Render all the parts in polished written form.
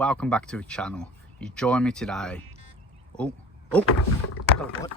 welcome back to the channel. You join me today. Oh, got a bite.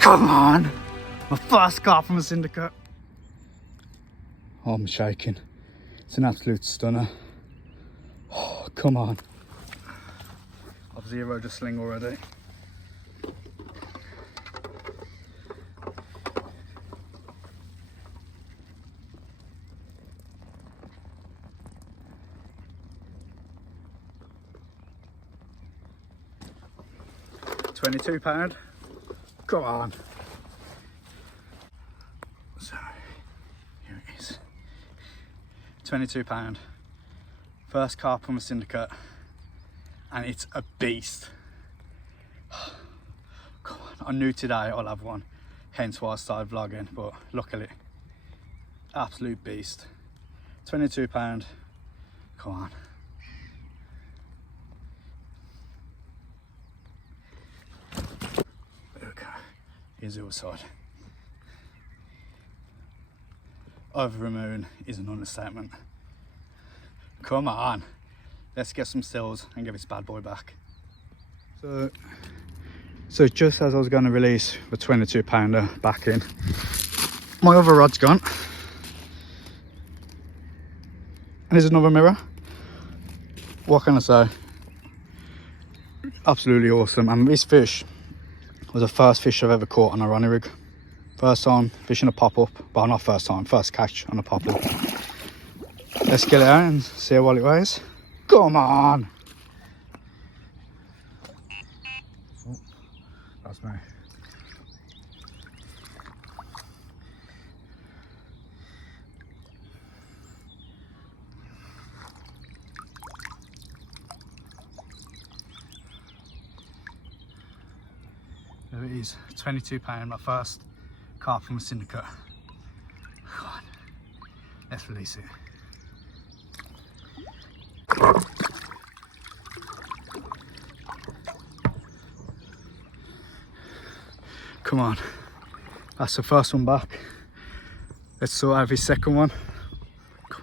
Come on! My first car from a syndicate. Oh, I'm shaking. It's an absolute stunner. Oh, come on. I've zeroed a sling already. £22. Come on. So, here it is. £22. First carp from a syndicate. And it's a beast. Come on. I knew today I'll have one. Hence why I started vlogging. But luckily, absolute beast. £22. Come on. Here's the other side. Over the moon is an understatement. Come on, let's get some stills and give this bad boy back. So just as I was going to release the 22 pounder back in, my other rod's gone. And there's another mirror. What can I say? Absolutely awesome. And this fish was the first fish I've ever caught on a running rig. First time fishing a pop-up, well not first time, first catch on a pop-up. Let's get it out and see what it weighs. Come on! Oh, that's me. There it is, £22, my first carp from a syndicate. Come on, let's release it. Come on, that's the first one back. Let's sort out his second one. Come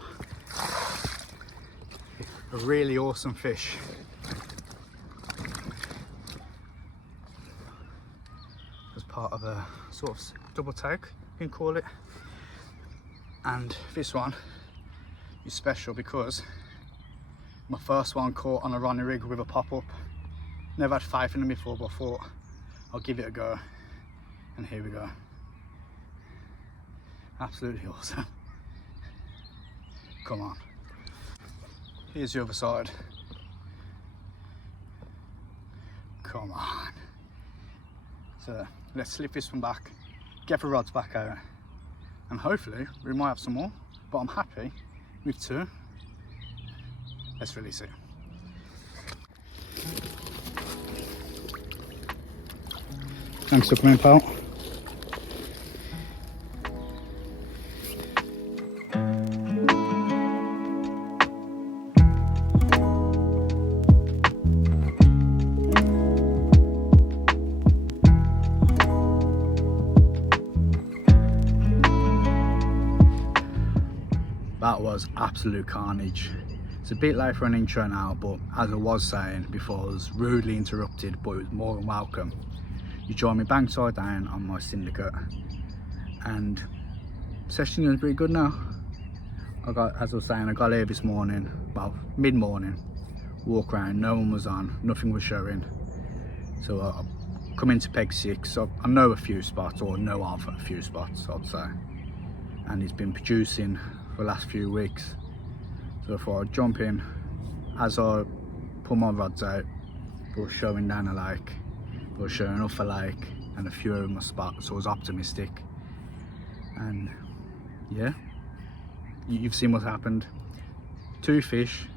on. A really awesome fish. Part of a sort of double tag, you can call it. And this one is special because my first one caught on a running rig with a pop-up. Never had faith in them before, but I thought I'll give it a go. And here we go. Absolutely awesome. Come on. Here's the other side. Come on. So let's slip this one back, get the rods back out, and hopefully we might have some more, but I'm happy with 2. Let's release it. Thanks for coming, pal. That was absolute carnage. It's a bit late for an intro now, but as I was saying before, I was rudely interrupted, but it was more than welcome. You joined me bankside down on my syndicate, and session is pretty good now. As I was saying, I got here this morning, well, mid-morning, walk around, no one was on, nothing was showing. So I come into peg 6, so I know a few spots, or know of a few spots, I'd say. And it's been producing for the last few weeks. So I thought I'd jump in. As I put my rods out, they were showing down a lake, they were showing off a lake, and a few of my spots, so I was optimistic. And yeah, you've seen what's happened. 2 fish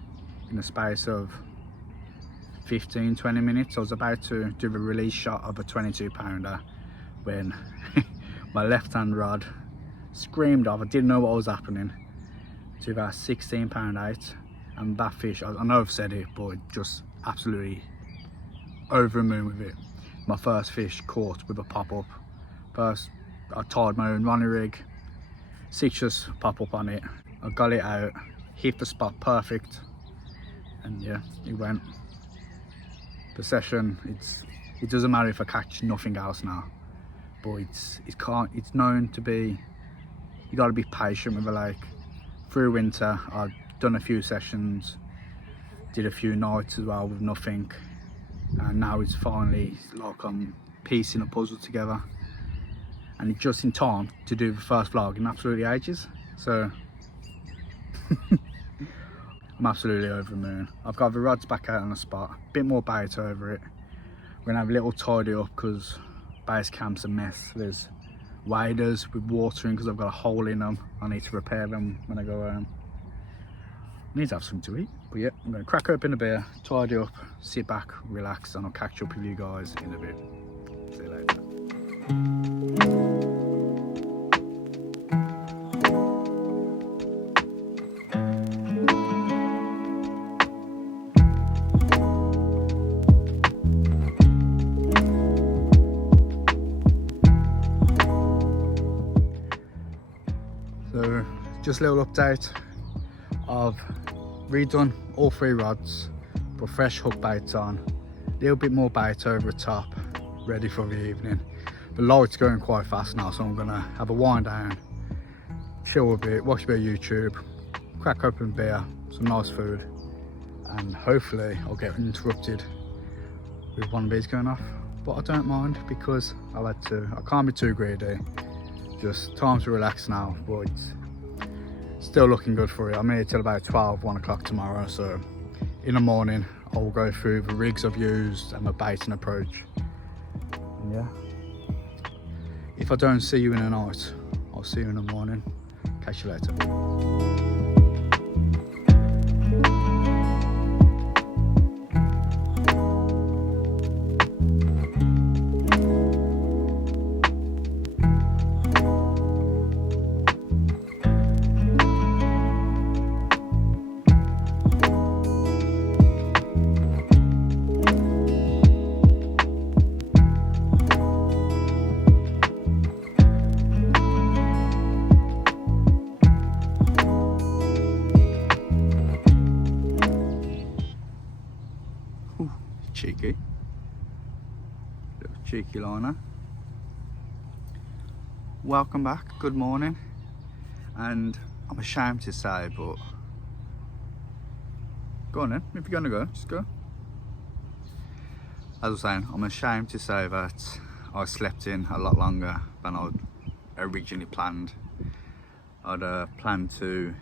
in the space of 15-20 minutes. I was about to do the release shot of a 22 pounder when my left hand rod screamed off. I didn't know what was happening, to about 16 pound 8, and that fish, I know I've said it, but it just absolutely over the moon with it. My first fish caught with a pop-up. First I tied my own running rig, citrus pop-up on it. I got it out, hit the spot perfect, and yeah, it went. The session, it doesn't matter if I catch nothing else now, but it's known to be, you got to be patient with the lake. Through winter I've done a few sessions, did a few nights as well with nothing, and now it's finally like I'm piecing a puzzle together, and it's just in time to do the first vlog in absolutely ages. So I'm absolutely over the moon. I've got the rods back out on the spot, a bit more bait over it. We're gonna have a little tidy up because base camp's a mess. There's waders with water in because I've got a hole in them. I need to repair them when I go home. I need to have something to eat. But yeah, I'm gonna crack open a beer, tidy up, sit back, relax, and I'll catch up with you guys in a bit. See you later. So just a little update. I've redone all 3 rods, put fresh hook baits on, a little bit more bait over the top, ready for the evening. The light's going quite fast now, so I'm gonna have a wind down, chill a bit, watch a bit of YouTube, crack open beer, some nice food, and hopefully I'll get interrupted with one of these going off. But I don't mind because I can't be too greedy. Just time to relax now, but it's still looking good for it. I'm here till about 1 o'clock tomorrow, so in the morning I'll go through the rigs I've used and my baiting approach. And yeah, if I don't see you in the night, I'll see you in the morning. Catch you later. Cheeky, little cheeky liner. Welcome back, good morning. And I'm ashamed to say, but go on then, if you're gonna go, just go. As I was saying, I'm ashamed to say that I slept in a lot longer than I originally planned. I'd planned to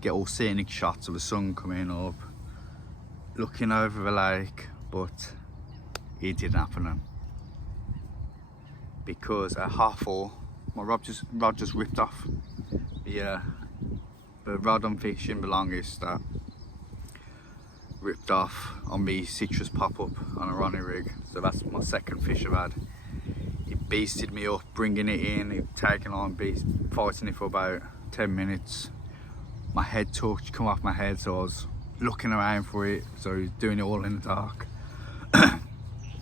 get all scenic shots of the sun coming up, looking over the lake, but it didn't happen because at 4:30 my rod just ripped off. The rod I'm fishing, the longest, that ripped off on the citrus pop-up on a running rig. So that's my second fish I've had. It beasted me up, bringing it in, it taking on, fighting it for about 10 minutes. My head torch come off my head, so I was looking around for it, so doing it all in the dark.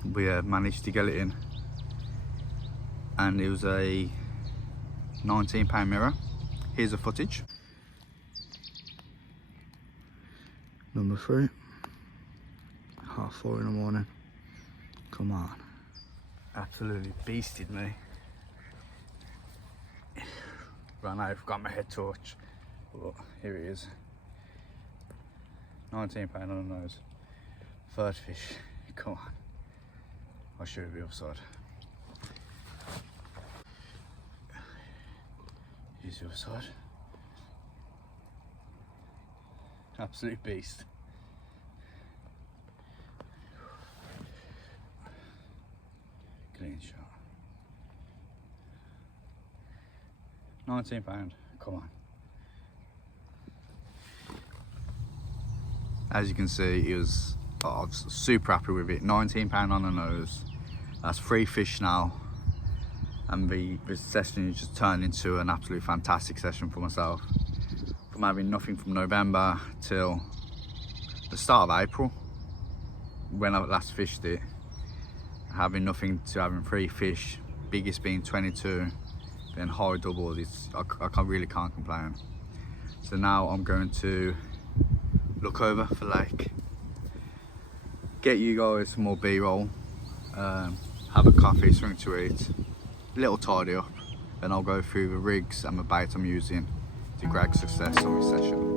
We managed to get it in, and it was a 19-pound mirror. Here's the footage. Number 3, 4:30 in the morning. Come on, absolutely beasted me. Right now I've got my head torch, but here it is. £19 on the nose. Third fish. Come on. I'll show you the other side. Here's the other side. Absolute beast. Clean shot. £19. Come on. As you can see, I was super happy with it. £19 on the nose. That's 3 fish now. And the session just turned into an absolute fantastic session for myself. From having nothing from November till the start of April, when I last fished it, having nothing to having 3 fish, biggest being 22, then high double, I really can't complain. So now I'm going to look over for lake, get you guys some more B-roll, have a coffee, something to eat, a little tidy up, then I'll go through the rigs and the bait I'm using to great success on this session.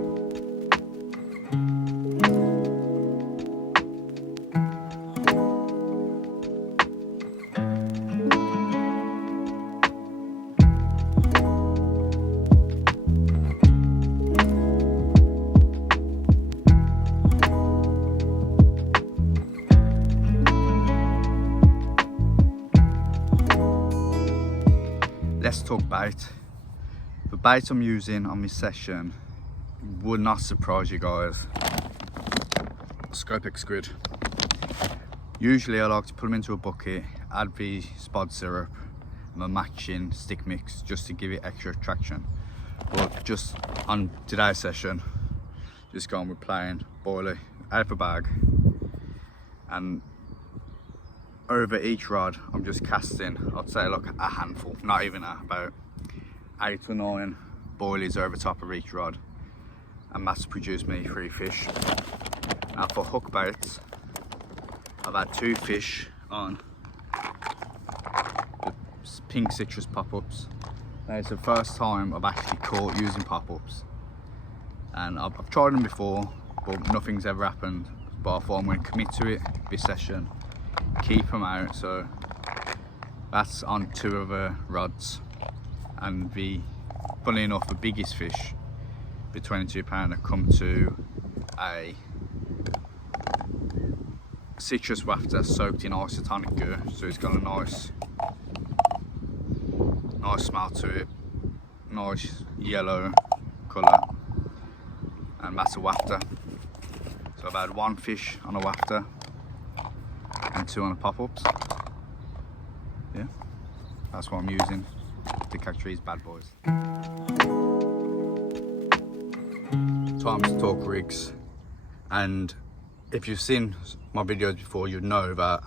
Let's talk bait. The bait I'm using on this session would not surprise you guys. Scopex squid. Usually I like to put them into a bucket, add the spod syrup and the matching stick mix just to give it extra attraction. But just on today's session, just going with plain boilie out of a bag, and over each rod I'm just casting, I'd say like a handful, not even about 8 or 9 boilies over top of each rod, and that's produced me 3 fish. Now for hook baits, I've had 2 fish on the pink citrus pop-ups. Now it's the first time I've actually caught using pop-ups, and I've tried them before but nothing's ever happened, but I thought I'm going to commit to it this session, keep them out. So that's on 2 of the rods, and funnily enough, the biggest fish, the 22 pounder, come to a citrus wafter soaked in isotonic goo, so it's got a nice smell to it, nice yellow colour, and that's a wafter. So I've had 1 fish on a wafter and 2 on the pop-ups. Yeah, that's what I'm using to catch these bad boys. Time to talk rigs, and if you've seen my videos before, you'd know that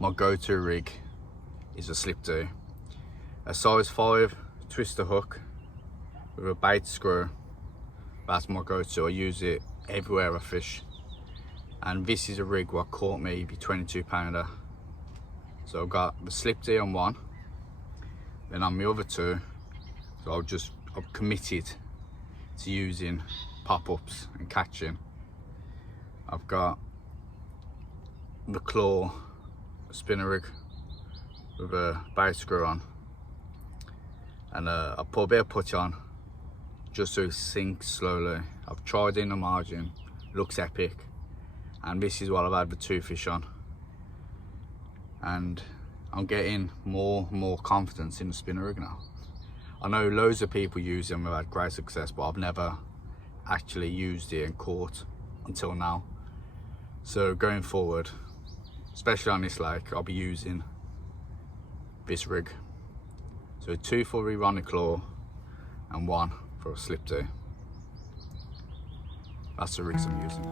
my go-to rig is a slip do. A size 5 twister hook with a bait screw. That's my go-to. I use it everywhere I fish. And this is a rig what caught me the 22 pounder. So I've got the slip D on one, then on the other 2, so I've committed to using pop-ups and catching. I've got the claw spinner rig with a bait screw on, and I put a bit of putty on just so it sinks slowly. I've tried in the margin, looks epic, and this is what I've had the 2 fish on, and I'm getting more confidence in the spinner rig now. I know loads of people use them, have had great success, but I've never actually used it and caught until now. So going forward, especially on this lake, I'll be using this rig. So 2 for the running claw and 1 for a slip do. That's the rigs I'm using.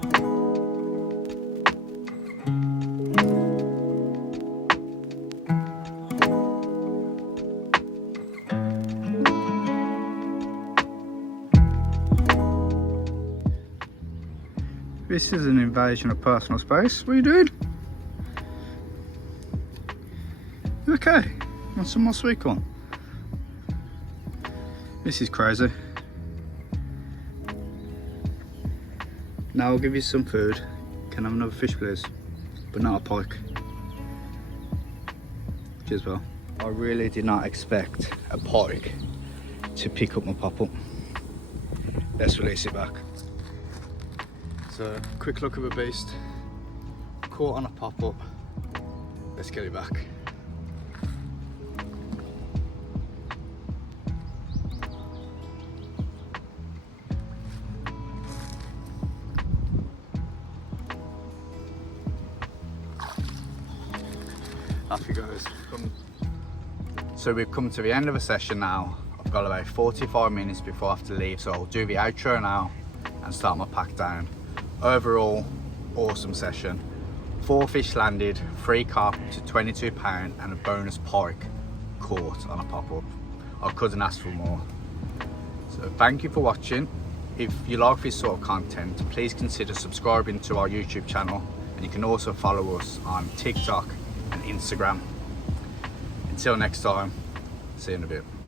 This is an invasion of personal space. What are you doing? You okay? Want some more sweet corn? This is crazy. Now I'll give you some food. Can I have another fish please? But not a pike. Cheers, pal. I really did not expect a pike to pick up my pop-up. Let's release it back. So, quick look at the beast. Caught on a pop-up. Let's get it back. Off he goes. So we've come to the end of the session now. I've got about 45 minutes before I have to leave, so I'll do the outro now and start my pack down. Overall, awesome session. 4 fish landed, 3 carp to £22 and a bonus pike caught on a pop-up. I couldn't ask for more. So thank you for watching. If you like this sort of content, please consider subscribing to our YouTube channel, and you can also follow us on TikTok and Instagram. Until next time, see you in a bit.